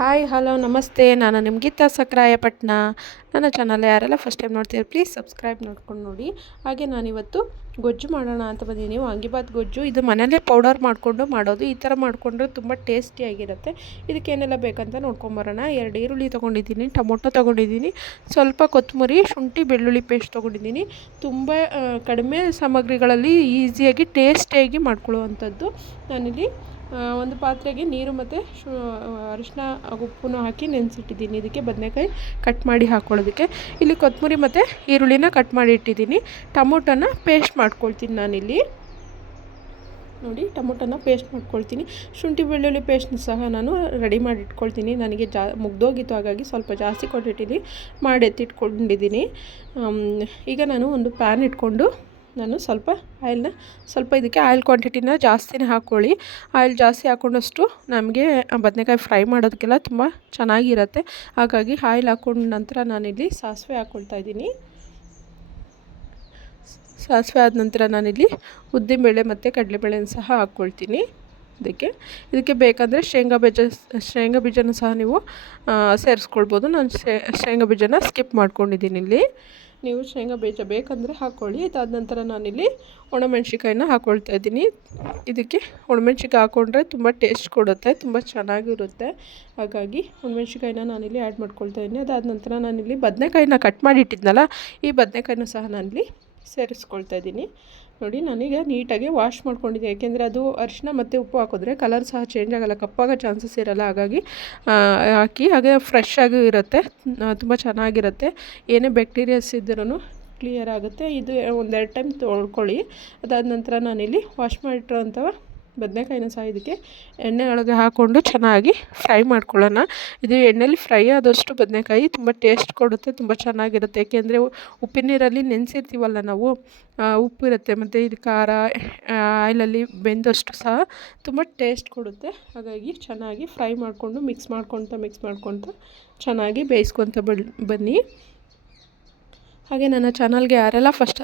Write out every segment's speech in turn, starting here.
Hi hello ನಮಸ್ತೆ. ನಾನು ನಿಮ್ಮ ಗೀತಾ ಸಕ್ರಾಯಪಟ್ಟಣ. ನನ್ನ ಚಾನಲ್ ಯಾರೆಲ್ಲ ಫಸ್ಟ್ ಟೈಮ್ ನೋಡ್ತೀರಿ ಪ್ಲೀಸ್ ಸಬ್ಸ್ಕ್ರೈಬ್ ನೋಡ್ಕೊಂಡು ನೋಡಿ. ಹಾಗೆ ನಾನಿವತ್ತು ಗೊಜ್ಜು ಮಾಡೋಣ ಅಂತ ಬಂದಿದ್ದೀನಿ. ವಾಂಗಿಬಾತ್ ಗೊಜ್ಜು. ಇದು ಮನೆಯಲ್ಲೇ ಪೌಡರ್ ಮಾಡಿಕೊಂಡು ಮಾಡೋದು. ಈ ಥರ ಮಾಡಿಕೊಂಡ್ರೆ ತುಂಬ ಟೇಸ್ಟಿಯಾಗಿರುತ್ತೆ. ಇದಕ್ಕೇನೆಲ್ಲ ಬೇಕಂತ ನೋಡ್ಕೊಂಬರೋಣ. 2 ಈರುಳ್ಳಿ ತೊಗೊಂಡಿದ್ದೀನಿ, ಟೊಮೊಟೊ ತೊಗೊಂಡಿದ್ದೀನಿ, ಸ್ವಲ್ಪ ಕೊತ್ತಂಬರಿ, ಶುಂಠಿ ಬೆಳ್ಳುಳ್ಳಿ ಪೇಸ್ಟ್ ತೊಗೊಂಡಿದ್ದೀನಿ. ತುಂಬ ಕಡಿಮೆ ಸಾಮಗ್ರಿಗಳಲ್ಲಿ ಈಸಿಯಾಗಿ ಟೇಸ್ಟಿಯಾಗಿ ಮಾಡ್ಕೊಳ್ಳುವಂಥದ್ದು. ನಾನಿಲ್ಲಿ ಒಂದು ಪಾತ್ರೆಗೆ ನೀರು ಮತ್ತು ಅರಿಶಿನ ಉಪ್ಪನ್ನು ಹಾಕಿ ನೆನೆಸಿಟ್ಟಿದ್ದೀನಿ. ಇದಕ್ಕೆ ಬದನೆಕಾಯಿ ಕಟ್ ಮಾಡಿ ಹಾಕ್ಕೊಳ್ಳೋದಕ್ಕೆ. ಇಲ್ಲಿ ಕೊತ್ತಂಬರಿ ಮತ್ತು ಈರುಳ್ಳಿನ ಕಟ್ ಮಾಡಿ ಇಟ್ಟಿದ್ದೀನಿ. ಟೊಮೊಟೊನ ಪೇಸ್ಟ್ ಮಾಡ್ಕೊಳ್ತೀನಿ ನಾನಿಲ್ಲಿ. ನೋಡಿ, ಟೊಮೊಟೊನ ಪೇಸ್ಟ್ ಮಾಡ್ಕೊಳ್ತೀನಿ. ಶುಂಠಿ ಬೆಳ್ಳುಳ್ಳಿ ಪೇಸ್ಟ್ನ ಸಹ ನಾನು ರೆಡಿ ಮಾಡಿ ಇಟ್ಕೊಳ್ತೀನಿ. ನನಗೆ ಮುಗ್ದೋಗಿತ್ತು, ಹಾಗಾಗಿ ಸ್ವಲ್ಪ ಜಾಸ್ತಿ ಕ್ವಾಂಟಿಟಿಲಿ ಮಾಡಿ ಎತ್ತಿಟ್ಕೊಂಡಿದ್ದೀನಿ. ಈಗ ನಾನು ಒಂದು ಪ್ಯಾನ್ ಇಟ್ಕೊಂಡು ನಾನು ಸ್ವಲ್ಪ ಇದಕ್ಕೆ ಆಯಿಲ್ ಕ್ವಾಂಟಿಟಿನ ಜಾಸ್ತಿನೇ ಹಾಕ್ಕೊಳ್ಳಿ. ಆಯಿಲ್ ಜಾಸ್ತಿ ಹಾಕ್ಕೊಂಡಷ್ಟು ನಮಗೆ ಬದನೆಕಾಯಿ ಫ್ರೈ ಮಾಡೋದಕ್ಕೆಲ್ಲ ತುಂಬ ಚೆನ್ನಾಗಿರುತ್ತೆ. ಹಾಗಾಗಿ ಆಯಿಲ್ ಹಾಕ್ಕೊಂಡ ನಂತರ ನಾನಿಲ್ಲಿ ಸಾಸಿವೆ ಹಾಕ್ಕೊಳ್ತಾ ಇದ್ದೀನಿ. ಸಾಸಿವೆ ಆದ ನಂತರ ನಾನಿಲ್ಲಿ ಉದ್ದಿನಬೇಳೆ ಮತ್ತು ಕಡಲೆಬೇಳೆನ ಸಹ ಹಾಕ್ಕೊಳ್ತೀನಿ. ಇದಕ್ಕೆ ಬೇಕಂದರೆ ಶೇಂಗಾ ಬೀಜನೂ ಸಹ ನೀವು ಸೇರಿಸ್ಕೊಳ್ಬೋದು. ನಾನು ಶೇಂಗಾ ಬೀಜನ ಸ್ಕಿಪ್ ಮಾಡ್ಕೊಂಡಿದ್ದೀನಿ. ಇಲ್ಲಿ ನೀವು ಶೇಂಗಾ ಬೀಜ ಬೇಕಂದರೆ ಹಾಕ್ಕೊಳ್ಳಿ. ಇದಾದ ನಂತರ ನಾನಿಲ್ಲಿ ಒಣಮೆಣ್ಸಿಕಾಯಿನ ಹಾಕ್ಕೊಳ್ತಾ ಇದ್ದೀನಿ. ಇದಕ್ಕೆ ಒಣಮೆಣ್ಸಿಕಾಯಿ ಹಾಕ್ಕೊಂಡ್ರೆ ತುಂಬ ಟೇಸ್ಟ್ ಕೊಡುತ್ತೆ, ತುಂಬ ಚೆನ್ನಾಗಿರುತ್ತೆ. ಹಾಗಾಗಿ ಒಣಮೆಣ್ಸಿಕಾಯಿನ ನಾನಿಲ್ಲಿ ಆ್ಯಡ್ ಮಾಡ್ಕೊಳ್ತಾ ಇದ್ದೀನಿ. ಅದಾದ ನಂತರ ನಾನಿಲ್ಲಿ ಬದನೆಕಾಯಿನ ಕಟ್ ಮಾಡಿ ಇಟ್ಟಿದ್ನಲ್ಲ, ಈ ಬದನೆಕಾಯಿನೂ ಸಹ ನಾನಿಲ್ಲಿ ಸೇರಿಸ್ಕೊಳ್ತಾ ಇದ್ದೀನಿ. ನೋಡಿ, ನಾನೀಗ ನೀಟಾಗಿ ವಾಶ್ ಮಾಡ್ಕೊಂಡಿದ್ದೆ. ಯಾಕೆಂದರೆ ಅದು ಅರಿಶಿನ ಮತ್ತು ಉಪ್ಪು ಹಾಕಿದ್ರೆ ಕಲರ್ ಸಹ ಚೇಂಜ್ ಆಗೋಲ್ಲ, ಕಪ್ಪಾಗೋ ಚಾನ್ಸಸ್ ಇರೋಲ್ಲ. ಹಾಗಾಗಿ ಹಾಕಿ ಹಾಗೆ ಫ್ರೆಶ್ ಆಗಿ ಇರುತ್ತೆ, ತುಂಬ ಚೆನ್ನಾಗಿರುತ್ತೆ. ಏನೇ ಬ್ಯಾಕ್ಟೀರಿಯಾಸ್ ಇದ್ರೂ ಕ್ಲಿಯರ್ ಆಗುತ್ತೆ. ಇದು 1-2 ಟೈಮ್ ತೊಳ್ಕೊಳ್ಳಿ. ಅದಾದ ನಂತರ ನಾನಿಲ್ಲಿ ವಾಶ್ ಮಾಡಿಟ್ಟಿರೋಂಥವ ಬದನೆಕಾಯಿನ ಸಹ ಇದಕ್ಕೆ ಎಣ್ಣೆ ಒಳಗೆ ಹಾಕ್ಕೊಂಡು ಚೆನ್ನಾಗಿ ಫ್ರೈ ಮಾಡ್ಕೊಳ್ಳೋಣ. ಇದು ಎಣ್ಣೆಲಿ ಫ್ರೈ ಆದಷ್ಟು ಬದನೆಕಾಯಿ ತುಂಬ ಟೇಸ್ಟ್ ಕೊಡುತ್ತೆ, ತುಂಬ ಚೆನ್ನಾಗಿರುತ್ತೆ. ಏಕೆಂದರೆ ಉಪ್ಪಿನ ನೀರಲ್ಲಿ ನೆನೆಸಿರ್ತೀವಲ್ಲ ನಾವು, ಉಪ್ಪಿರುತ್ತೆ ಮತ್ತು ಇದು ಖಾರ ಆಯಿಲಲ್ಲಿ ಬೆಂದಷ್ಟು ಸಹ ತುಂಬ ಟೇಸ್ಟ್ ಕೊಡುತ್ತೆ. ಹಾಗಾಗಿ ಚೆನ್ನಾಗಿ ಫ್ರೈ ಮಾಡಿಕೊಂಡು ಮಿಕ್ಸ್ ಮಾಡ್ಕೊತ ಚೆನ್ನಾಗಿ ಬೇಯಿಸ್ಕೊತ ಬನ್ನಿ. ಹಾಗೆ ನನ್ನ ಚಾನಲ್ಗೆ ಯಾರೆಲ್ಲ ಫಸ್ಟ್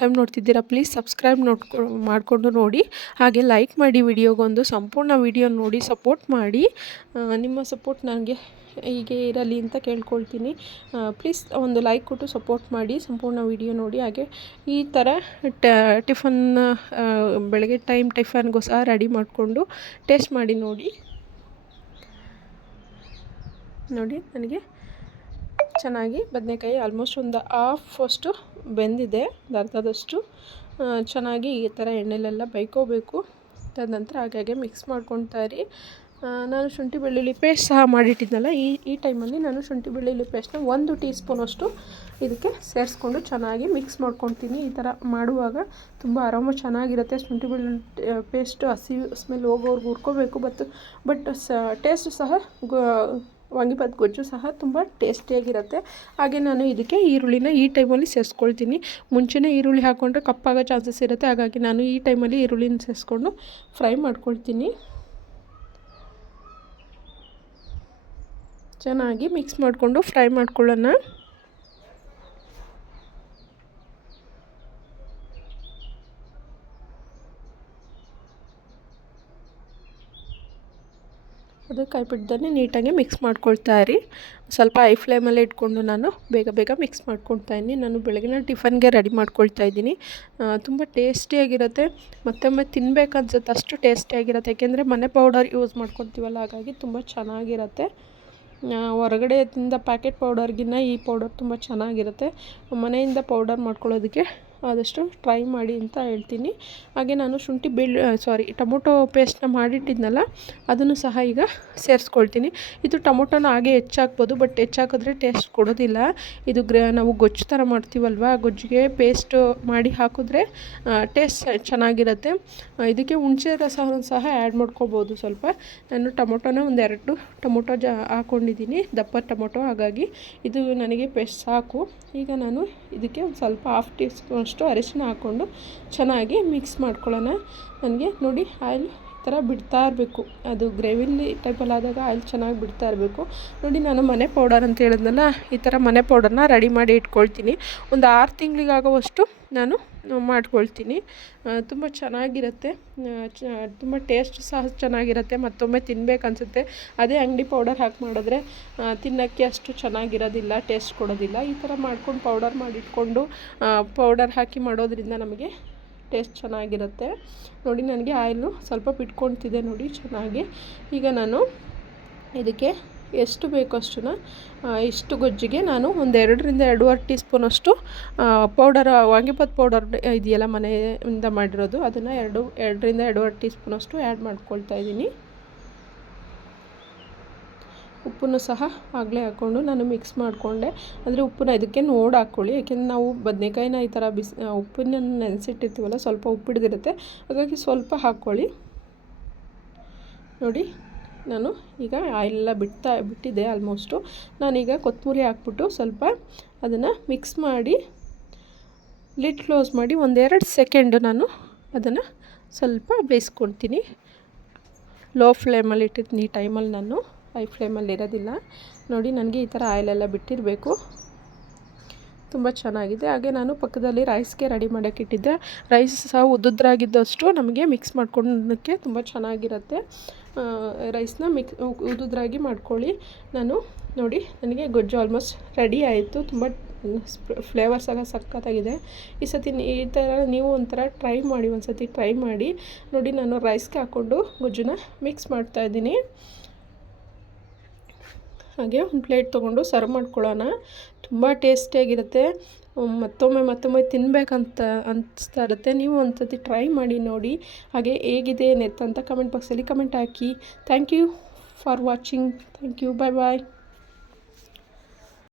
ಟೈಮ್ ನೋಡ್ತಿದ್ದೀರಾ ಪ್ಲೀಸ್ ಸಬ್ಸ್ಕ್ರೈಬ್ ಮಾಡಿಕೊಂಡು ನೋಡಿ. ಹಾಗೆ ಲೈಕ್ ಮಾಡಿ, ವಿಡಿಯೋಗೊಂದು ಸಂಪೂರ್ಣ ವಿಡಿಯೋ ನೋಡಿ ಸಪೋರ್ಟ್ ಮಾಡಿ. ನಿಮ್ಮ ಸಪೋರ್ಟ್ ನನಗೆ ಹೀಗೆ ಇರಲಿ ಅಂತ ಕೇಳ್ಕೊಳ್ತೀನಿ. ಪ್ಲೀಸ್ ಒಂದು ಲೈಕ್ ಕೊಟ್ಟು ಸಪೋರ್ಟ್ ಮಾಡಿ, ಸಂಪೂರ್ಣ ವಿಡಿಯೋ ನೋಡಿ. ಹಾಗೆ ಈ ಥರ ಟಿಫನ್ ಬೆಳಗ್ಗೆ ಟೈಮ್ ಟಿಫನ್ಗೂ ಸಹ ರೆಡಿ ಮಾಡಿಕೊಂಡು ಟೇಸ್ಟ್ ಮಾಡಿ ನೋಡಿ. ನನಗೆ ಚೆನ್ನಾಗಿ ಬದನೆಕಾಯಿ ಆಲ್ಮೋಸ್ಟ್ ಒಂದು ಹಾಫಷ್ಟು ಬೆಂದಿದೆ, ಅರ್ಧದಷ್ಟು. ಚೆನ್ನಾಗಿ ಈ ಥರ ಎಣ್ಣೆಲೆಲ್ಲ ಬೇಯ್ಕೋಬೇಕು. ತದನಂತರ ಹಾಗೆ ಮಿಕ್ಸ್ ಮಾಡ್ಕೊತಾ ಇರಿ. ನಾನು ಶುಂಠಿ ಬೆಳ್ಳುಳ್ಳಿ ಪೇಸ್ಟ್ ಸಹ ಮಾಡಿಟ್ಟಿದ್ನಲ್ಲ, ಈ ಟೈಮಲ್ಲಿ ನಾನು ಶುಂಠಿ ಬೆಳ್ಳುಳ್ಳಿ ಪೇಸ್ಟ್ನ 1 ಟೀ ಸ್ಪೂನಷ್ಟು ಇದಕ್ಕೆ ಸೇರಿಸ್ಕೊಂಡು ಚೆನ್ನಾಗಿ ಮಿಕ್ಸ್ ಮಾಡ್ಕೊತೀನಿ. ಈ ಥರ ಮಾಡುವಾಗ ತುಂಬ ಆರಾಮ ಚೆನ್ನಾಗಿರುತ್ತೆ. ಶುಂಠಿ ಬೆಳ್ಳುಳ್ಳಿ ಪೇಸ್ಟು ಹಸಿ ಸ್ಮೆಲ್ ಹೋಗೋವರೆಗೂ ಹುರ್ಕೋಬೇಕು. ಬಟ್ ಟೇಸ್ಟ್ ಸಹ ವಾಂಗಿಬಾತ್ ಗೊಜ್ಜು ಸಹ ತುಂಬ ಟೇಸ್ಟಿಯಾಗಿರುತ್ತೆ. ಹಾಗೆ ನಾನು ಇದಕ್ಕೆ ಈರುಳ್ಳಿನ ಈ ಟೈಮಲ್ಲಿ ಸೇರಿಸ್ಕೊಳ್ತೀನಿ. ಮುಂಚೆನೇ ಈರುಳ್ಳಿ ಹಾಕ್ಕೊಂಡ್ರೆ ಕಪ್ಪಾಗೋ ಚಾನ್ಸಸ್ ಇರುತ್ತೆ. ಹಾಗಾಗಿ ನಾನು ಈ ಟೈಮಲ್ಲಿ ಈರುಳ್ಳಿನ ಸೇರಿಸ್ಕೊಂಡು ಫ್ರೈ ಮಾಡ್ಕೊಳ್ತೀನಿ. ಚೆನ್ನಾಗಿ ಮಿಕ್ಸ್ ಮಾಡಿಕೊಂಡು ಫ್ರೈ ಮಾಡ್ಕೊಳ್ಳೋಣ. ಅದು ಕೈಬಿಡ್ದೇ ನೀಟಾಗಿ ಮಿಕ್ಸ್ ಮಾಡ್ಕೊಳ್ತಾ ಇರಿ. ಸ್ವಲ್ಪ ಹೈ ಫ್ಲೇಮಲ್ಲೇ ಇಟ್ಕೊಂಡು ನಾನು ಬೇಗ ಮಿಕ್ಸ್ ಮಾಡ್ಕೊಳ್ತಾಯಿದ್ದೀನಿ. ನಾನು ಬೆಳಗಿನ ಟಿಫನ್ಗೆ ರೆಡಿ ಮಾಡ್ಕೊಳ್ತಾ ಇದ್ದೀನಿ. ತುಂಬ ಟೇಸ್ಟಿಯಾಗಿರುತ್ತೆ, ಮತ್ತೊಮ್ಮೆ ತಿನ್ನಬೇಕನ್ಸುತ್ತೆ, ಅಷ್ಟು ಟೇಸ್ಟಿಯಾಗಿರುತ್ತೆ. ಯಾಕೆಂದರೆ ಮನೆ ಪೌಡರ್ ಯೂಸ್ ಮಾಡ್ಕೊಳ್ತೀವಲ್ಲ, ಹಾಗಾಗಿ ತುಂಬ ಚೆನ್ನಾಗಿರುತ್ತೆ. ಹೊರಗಡೆಯಿಂದ ಪ್ಯಾಕೆಟ್ ಪೌಡರ್ಗಿನ್ನ ಈ ಪೌಡರ್ ತುಂಬ ಚೆನ್ನಾಗಿರುತ್ತೆ. ಮನೆಯಿಂದ ಪೌಡರ್ ಮಾಡ್ಕೊಳ್ಳೋದಕ್ಕೆ ಆದಷ್ಟು ಟ್ರೈ ಮಾಡಿ ಅಂತ ಹೇಳ್ತೀನಿ. ಹಾಗೆ ನಾನು ಟೊಮೊಟೊ ಪೇಸ್ಟ್ನ ಮಾಡಿಟ್ಟಿದ್ನಲ್ಲ, ಅದನ್ನು ಸಹ ಈಗ ಸೇರಿಸ್ಕೊಳ್ತೀನಿ. ಇದು ಟೊಮೊಟೊನ ಹಾಗೆ ಹೆಚ್ಚಾಕ್ಬೋದು, ಬಟ್ ಹೆಚ್ಚಾಕಿದ್ರೆ ಟೇಸ್ಟ್ ಕೊಡೋದಿಲ್ಲ. ಇದು ನಾವು ಗೊಜ್ಜು ಥರ ಮಾಡ್ತೀವಲ್ವ, ಗೊಜ್ಜಿಗೆ ಪೇಸ್ಟು ಮಾಡಿ ಹಾಕಿದ್ರೆ ಟೇಸ್ಟ್ ಚೆನ್ನಾಗಿರುತ್ತೆ. ಇದಕ್ಕೆ ಹುಣಸೆ ರಸವನ್ನು ಸಹ ಆ್ಯಡ್ ಮಾಡ್ಕೋಬೋದು. ಸ್ವಲ್ಪ ನಾನು ಟೊಮೊಟೊನ 2 ಟೊಮೊಟೊ ಹಾಕ್ಕೊಂಡಿದ್ದೀನಿ, ದಪ್ಪ ಟೊಮೊಟೊ. ಹಾಗಾಗಿ ಇದು ನನಗೆ ಪೇಸ್ಟ್ ಸಾಕು. ಈಗ ನಾನು ಇದಕ್ಕೆ ಒಂದು ಸ್ವಲ್ಪ 1/2 ಟೀ ಸ್ಪೂನಷ್ಟು ಅರಿಶಿನ ಹಾಕ್ಕೊಂಡು ಚೆನ್ನಾಗಿ ಮಿಕ್ಸ್ ಮಾಡ್ಕೊಳ್ಳೋಣ. ನನಗೆ ನೋಡಿ, ಆಯಿಲ್ ಈ ಥರ ಬಿಡ್ತಾ ಇರಬೇಕು. ಅದು ಗ್ರೇವಿಲಿ ಟೈಪಲ್ಲಿ ಆದಾಗ ಆಯಿಲ್ ಚೆನ್ನಾಗಿ ಬಿಡ್ತಾ ಇರಬೇಕು. ನೋಡಿ, ನಾನು ಮನೆ ಪೌಡರ್ ಅಂತ ಹೇಳಿದ್ನಲ್ಲ, ಈ ಥರ ಮನೆ ಪೌಡರ್ನ ರೆಡಿ ಮಾಡಿ ಇಟ್ಕೊಳ್ತೀನಿ. ಒಂದು 6 ತಿಂಗಳಿಗಾಗುವಷ್ಟು ನಾನು ಮಾಡ್ಕೊಳ್ತೀನಿ. ತುಂಬ ಚೆನ್ನಾಗಿರುತ್ತೆ, ತುಂಬ ಟೇಸ್ಟ್ ಸಹ ಚೆನ್ನಾಗಿರುತ್ತೆ. ಮತ್ತೊಮ್ಮೆ ತಿನ್ನಬೇಕನ್ಸುತ್ತೆ. ಅದೇ ಅಂಗಡಿ ಪೌಡರ್ ಹಾಕಿ ಮಾಡಿದ್ರೆ ತಿನ್ನೋಕ್ಕೆ ಅಷ್ಟು ಚೆನ್ನಾಗಿರೋದಿಲ್ಲ, ಟೇಸ್ಟ್ ಕೊಡೋದಿಲ್ಲ. ಈ ಥರ ಮಾಡ್ಕೊಂಡು ಪೌಡರ್ ಮಾಡಿಟ್ಕೊಂಡು ಪೌಡರ್ ಹಾಕಿ ಮಾಡೋದ್ರಿಂದ ನಮಗೆ ಟೇಸ್ಟ್ ಚೆನ್ನಾಗಿರುತ್ತೆ. ನೋಡಿ ನನಗೆ ಆಯಿಲು ಸ್ವಲ್ಪ ಬಿಟ್ಕೊಳ್ತಿದೆ ನೋಡಿ ಚೆನ್ನಾಗಿ. ಈಗ ನಾನು ಇದಕ್ಕೆ ಎಷ್ಟು ಬೇಕೋ ಅಷ್ಟನ್ನು ಇಷ್ಟು ಗೊಜ್ಜಿಗೆ ನಾನು ಒಂದು 2ರಿಂದ 2.5 ಟೀ ಸ್ಪೂನಷ್ಟು ಪೌಡರ್ ವಾಂಗಿಬಾತ್ ಪೌಡರ್ ಇದೆಯಲ್ಲ ಮನೆಯಿಂದ ಮಾಡಿರೋದು, ಅದನ್ನು 2ರಿಂದ 2.5 ಟೀ ಸ್ಪೂನಷ್ಟು ಆ್ಯಡ್ ಮಾಡ್ಕೊಳ್ತಾ ಇದ್ದೀನಿ. ಉಪ್ಪನ್ನು ಸಹ ಆಗಲೇ ಹಾಕ್ಕೊಂಡು ನಾನು ಮಿಕ್ಸ್ ಮಾಡಿಕೊಂಡೆ. ಅಂದರೆ ಉಪ್ಪನ್ನ ಇದಕ್ಕೆ ನೋಡಿ ಹಾಕ್ಕೊಳ್ಳಿ, ಯಾಕೆಂದರೆ ನಾವು ಬದನೇಕಾಯಿನ ಈ ಥರ ಉಪ್ಪನ್ನ ನೆನೆಸಿಟ್ಟಿರ್ತೀವಲ್ಲ, ಸ್ವಲ್ಪ ಉಪ್ಪು ಹಿಡಿದಿರುತ್ತೆ, ಹಾಗಾಗಿ ಸ್ವಲ್ಪ ಹಾಕ್ಕೊಳ್ಳಿ. ನೋಡಿ ನಾನು ಈಗ ಆಯಿಲೆಲ್ಲ ಬಿಟ್ಟಿದೆ ಆಲ್ಮೋಸ್ಟು. ನಾನೀಗ ಕೊತ್ತಂಬರಿ ಹಾಕ್ಬಿಟ್ಟು ಸ್ವಲ್ಪ ಅದನ್ನು ಮಿಕ್ಸ್ ಮಾಡಿ ಲಿಡ್ ಕ್ಲೋಸ್ ಮಾಡಿ 1-2 ಸೆಕೆಂಡು ನಾನು ಅದನ್ನು ಸ್ವಲ್ಪ ಬೇಯಿಸ್ಕೊಳ್ತೀನಿ. ಲೋ ಫ್ಲೇಮಲ್ಲಿ ಇಟ್ಟಿರ್ತೀನಿ ಈ ಟೈಮಲ್ಲಿ, ನಾನು ಹೈ ಫ್ಲೇಮಲ್ಲಿ ಇರೋದಿಲ್ಲ. ನೋಡಿ ನನಗೆ ಈ ಥರ ಆಯಿಲೆಲ್ಲ ಬಿಟ್ಟಿರಬೇಕು, ತುಂಬ ಚೆನ್ನಾಗಿದೆ. ಹಾಗೆ ನಾನು ಪಕ್ಕದಲ್ಲಿ ರೈಸ್ಗೆ ರೆಡಿ ಮಾಡೋಕ್ಕೆ ಇಟ್ಟಿದ್ದೆ. ರೈಸ್ ಸಹ ಉದ್ದುದ್ರಾಗಿದ್ದಷ್ಟು ನಮಗೆ ಮಿಕ್ಸ್ ಮಾಡ್ಕೊಳ್ಳೋದಕ್ಕೆ ತುಂಬ ಚೆನ್ನಾಗಿರುತ್ತೆ. ರೈಸ್ನ ಉದ್ದುದ್ರಾಗಿ ಮಾಡ್ಕೊಳ್ಳಿ. ನಾನು ನೋಡಿ ನನಗೆ ಗೊಜ್ಜು ಆಲ್ಮೋಸ್ಟ್ ರೆಡಿ ಆಯಿತು. ತುಂಬ ಫ್ಲೇವರ್ಸ್ ಎಲ್ಲ ಸಖತ್ತಾಗಿದೆ. ಈ ಸತಿ ಈ ಥರ ನೀವು ಒಂಥರ ಟ್ರೈ ಮಾಡಿ, ಒಂದು ಸತಿ ಟ್ರೈ ಮಾಡಿ ನೋಡಿ. ನಾನು ರೈಸ್ಗೆ ಹಾಕ್ಕೊಂಡು ಗೊಜ್ಜನ್ನ ಮಿಕ್ಸ್ ಮಾಡ್ತಾಯಿದ್ದೀನಿ. ಹಾಗೆ ಒಂದು ಪ್ಲೇಟ್ ತೊಗೊಂಡು ಸರ್ವ್ ಮಾಡ್ಕೊಳ್ಳೋಣ. ತುಂಬ ಟೇಸ್ಟಿಯಾಗಿರುತ್ತೆ. ಮತ್ತೊಮ್ಮೆ ತಿನ್ನಬೇಕಂತ ಅನಿಸ್ತಾ ಇರುತ್ತೆ. ನೀವು ಒಂದು ಸತಿ ಟ್ರೈ ಮಾಡಿ ನೋಡಿ. ಹಾಗೆ ಹೇಗಿದೆ ನೆತ್ತ ಅಂತ ಕಮೆಂಟ್ ಬಾಕ್ಸಲ್ಲಿ ಕಮೆಂಟ್ ಹಾಕಿ. Thank you for watching. Thank you. Bye bye.